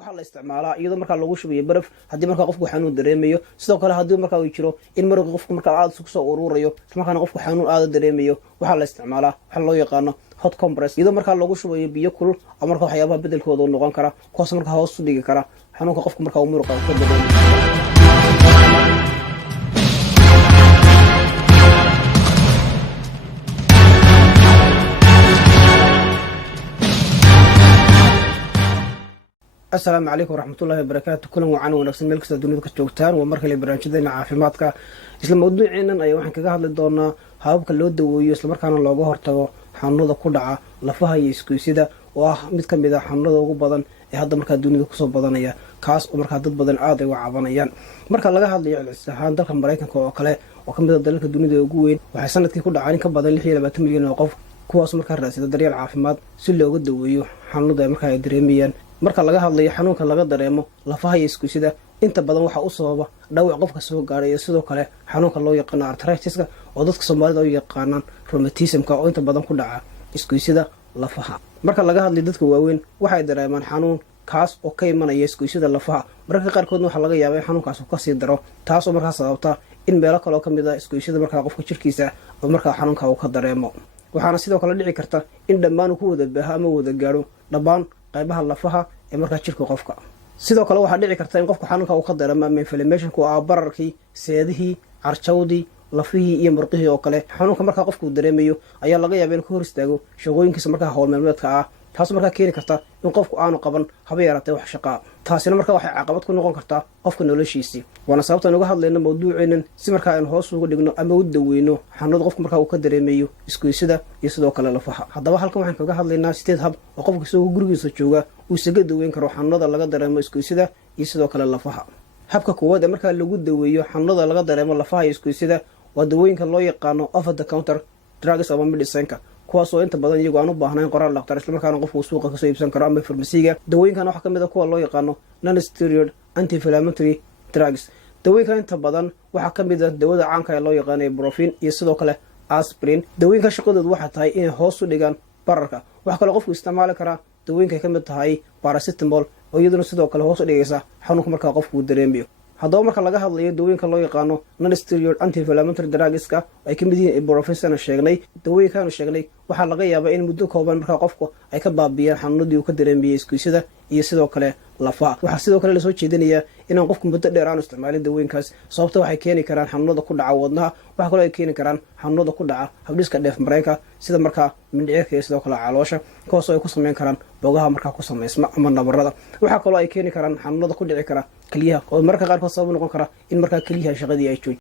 waxa la isticmaalaa iyadoo marka lagu shubayo baraf hadii marka qofku xanuun dareemayo sidoo kale hadii marka uu jiro in marka qofku marka aad isku soo ururayo marka qofku xanuun aad dareemayo waxa la isticmaalaa waxa loo yaqaan hot compress iyadoo marka lagu shubayo biyo kulul ama marka waxyaabaha bedelkooda noqon kara kuwaas marka hoos u dhigi kara xanuunka qofku marka uu muruqa ka dareemayo. السلام عليكم ورحمة الله وبركاته. كل وعنا ونفس الملك سدوني كجوتان ومركل برانشدنا عافيمادك isla mawduuceenan ay waxaan kaga hadli doonaa hababka loo daweeyo isla markaana looga hortago xanuunada ku dhaca lafaha iyo iskuysida oo ah mid ka mid ah xanuunada ugu badan ee hadda marka dunida ku soo badanaya kaas oo marka dad badan aad ay u cabanayaan marka laga hadlayo cilmisahaan dalka Mareykanka oo kale oo kamid ah dalalka dunida ugu weyn waxay sanadkii ku dhacaan ka badan 26 milyan oo qof kuwaas marka raasida daryeel caafimaad si looga daweeyo xanuunada marka ay dareemayaan marka laga hadlayo xanuunka laga dareemo lafaha iyo iskuysida inta badan waxa uu sababa dhaawac qofka soo gaaray sidoo kale xanuunka loo yaqaan arthritis-ka oo dadka Soomaalida u yaqaanaan rheumatism-ka oo inta badan ku dhaca iskuysida lafaha marka laga hadlayo dadka waaweyn waxay dareemaan xanuun kaas oo ka imanaya iskuysida lafaha marka qaarkood waxa laga yaabaa in xanuunkaas uu ka sii daro taas oo marka sababta in meelo kale oo kamid ah iskuysida marka qofka jirkiisa oo marka xanuunka uu ka dareemo waxaana sidoo kale dhici karta in dhammaan ku wada baaha ama wada gaaro dhammaan qaybaha lafaha ee marka jirka qofka sidoo kale waxa dhici karta in qofku xanuunka uu ka dareemo inflammation ku ah bararkii seedihii carjawdii lafihii iyo murqihii oo kale xanuunka marka qofku dareemayo ayaa laga yaabaa in ku hor istaago shaqooyinkiisa marka hawl maalmeedka ah taas marka keeni karta in qofku aanu qaban haba yaraatee wax shaqo taasina marka waxay caqabad ku noqon kartaa qofka noloshiisa waana sababta aan uga hadlayno mawduuceenan si marka aan hoos ugu dhigno ama u daweyno xanuunada qofka marka uu ka dareemayo iskuysida iyo sidoo kale lafaha haddaba halkan waxaan kaga hadlaynaa 8 hab oo qofka soo gurigiisa jooga uu isaga daweyn karo xanuunada laga dareemo iskuysida iyo sidoo kale lafaha habka koowaad ee marka lagu daweeyo xanuunada laga dareemo lafaha iyo iskuysida waa dawooyinka loo yaqaan over the counter drugs ama medicine-ka kuwaas oo inta badan iyagu aan u baahnayn qoraal dhakhtar isla markaana qofku suuqa ka soo iibsan karo ama farmasiga dawooyinkan waxa kamid ah kuwa loo yaqaan non-steroid anti-inflammatory drugs dawooyinkan inta badan waxa kamid ah dawada caanka ee loo yaqaan ibuprofen iyo sidoo kale aspirin dawooyinka shaqadoodu waxa tahay inay hoos u dhigaan bararka waxa kale qofku isticmaali karaa dawooyinka kamid tahay paracetamol oo iyaduna sidoo kale hoos u dhigaysa xanuunka marka qofku dareemayo haddaba marka laga hadlayo dawooyinka loo yaqaan non-steroid anti-inflammatory drugs-ka ay kamid yihiin ibuprofen sheegnay dawooyinkan sheegnay waxa laga yaabaa in muddo kooban marka qofku ay ka baabiyaan xanuunadii uu ka dareemiyay iskuysida iyo sidoo kale lafaha waxa sidoo kale la soo jeedinayaa inaan qofku muddo dheer aan isticmaalin dawooyinkaas sababta waxay keeni karaan xanuunada ku dhaca wadnaha waxa kale ay keeni karaan xanuunada ku dhaca habdhiska dheef mareenka sida marka mindhicirka iyo sidoo kale caloosha kuwaas oo ay ku sameyn karaan boogaha marka ku sameysma ama nabarada waxa kale oo ay keeni karaan xanuunada ku dhici kara kaliyaha oo marka qaarkood sabab noqon kara in marka kaliyaha shaqadii ay